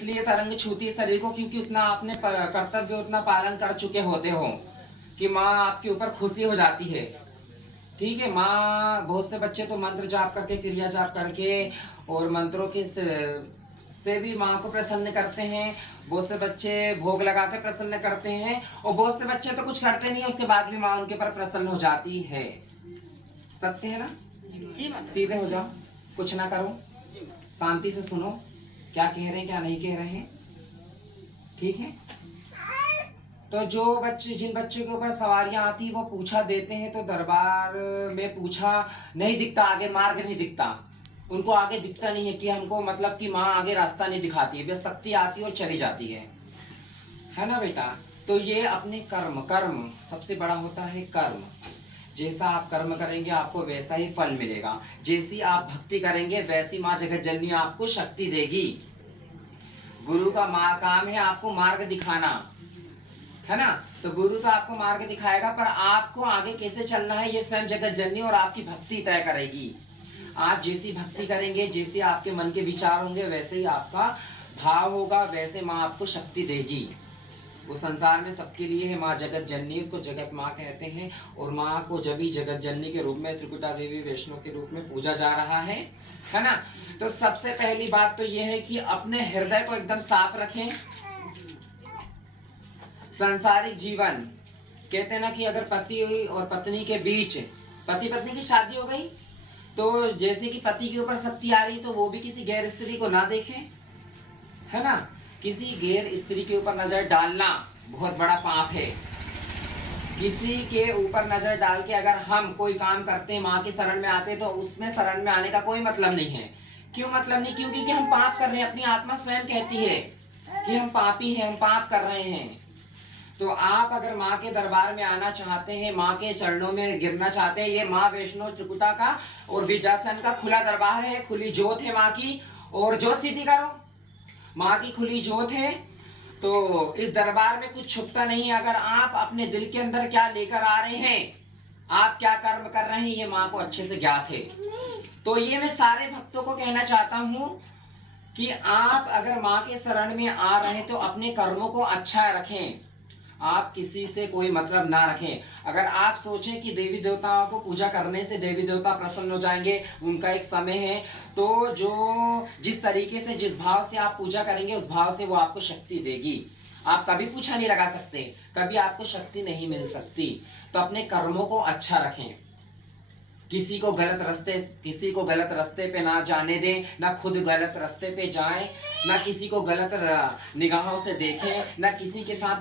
इसलिए तरंग छूती है शरीर को, क्योंकि उतना आपने कर्तव्य उतना पालन कर चुके होते हो कि माँ आपके ऊपर खुशी हो जाती है। ठीक है, माँ, बहुत से बच्चे तो मंत्र जाप करके, क्रिया जाप करके और मंत्रों की से भी माँ को प्रसन्न करते हैं। बहुत से बच्चे भोग लगा के प्रसन्न करते हैं और बहुत से बच्चे तो कुछ करते नहीं, उसके बाद भी माँ उनके पर प्रसन्न हो जाती है। सत्य है ना? सीधे हो जाओ, कुछ ना करो, शांति से सुनो क्या कह रहे हैं क्या नहीं कह रहे हैं। ठीक है, तो जो बच्चे, जिन बच्चों के ऊपर सवारियां आती है वो पूछा देते हैं, तो दरबार में पूछा नहीं दिखता, आगे मार्ग नहीं दिखता, उनको आगे दिखता नहीं है कि हमको, मतलब कि माँ आगे रास्ता नहीं दिखाती है, बस शक्ति आती है और चली जाती है ना बेटा? तो ये अपने कर्म, कर्म सबसे बड़ा होता है कर्म। जैसा आप कर्म करेंगे आपको वैसा ही फल मिलेगा। जैसी आप भक्ति करेंगे वैसी माँ जगत जननी आपको शक्ति देगी। गुरु का काम है आपको मार्ग दिखाना, है ना? तो गुरु तो आपको मार्ग दिखाएगा, पर आपको आगे कैसे चलना है ये स्वयं जगत जननी और आपकी भक्ति तय करेगी। आप जैसी भक्ति करेंगे, जैसे आपके मन के विचार होंगे, वैसे ही आपका भाव होगा, वैसे माँ आपको शक्ति देगी। वो संसार में सबके लिए है माँ जगत जननी, उसको जगत माँ कहते हैं। और माँ को जब ही जगत जननी के रूप में, त्रिकुटा देवी वैष्णो के रूप में पूजा जा रहा है ना? तो सबसे पहली बात तो यह है कि अपने हृदय को एकदम साफ रखें। सांसारिक जीवन, कहते हैं ना कि अगर पति और पत्नी के बीच, पति पत्नी की शादी हो गई तो जैसे कि पति के ऊपर शक्ति आ रही तो वो भी किसी गैर स्त्री को ना देखें, है ना? किसी गैर स्त्री के ऊपर नजर डालना बहुत बड़ा पाप है। किसी के ऊपर नजर डाल के अगर हम कोई काम करते हैं, माँ की शरण में आते, तो उसमें शरण में आने का कोई मतलब नहीं है। क्यों मतलब नहीं? क्योंकि हम पाप कर रहे हैं। अपनी आत्मा स्वयं कहती है कि हम पापी हैं, हम पाप कर रहे हैं। तो आप अगर माँ के दरबार में आना चाहते हैं, माँ के चरणों में गिरना चाहते हैं, ये माँ वैष्णो त्रिकुटा का और विजासन का खुला दरबार है, खुली जोत है माँ की। और जोत सीधी करो, माँ की खुली जोत है। तो इस दरबार में कुछ छुपता नहीं है। अगर आप अपने दिल के अंदर क्या लेकर आ रहे हैं, आप क्या कर्म कर रहे हैं, ये माँ को अच्छे से ज्ञात है। तो ये मैं सारे भक्तों को कहना चाहता हूँ कि आप अगर माँ के शरण में आ रहे हैं तो अपने कर्मों को अच्छा रखें, आप किसी से कोई मतलब ना रखें। अगर आप सोचें कि देवी देवताओं को पूजा करने से देवी देवता प्रसन्न हो जाएंगे, उनका एक समय है, तो जो जिस तरीके से, जिस भाव से आप पूजा करेंगे उस भाव से वो आपको शक्ति देगी। आप कभी पूछा नहीं लगा सकते, कभी आपको शक्ति नहीं मिल सकती। तो अपने कर्मों को अच्छा रखें, किसी को गलत रास्ते पे ना जाने दें, ना खुद गलत रास्ते पे जाएं, ना किसी को गलत निगाहों से देखें, ना किसी के साथ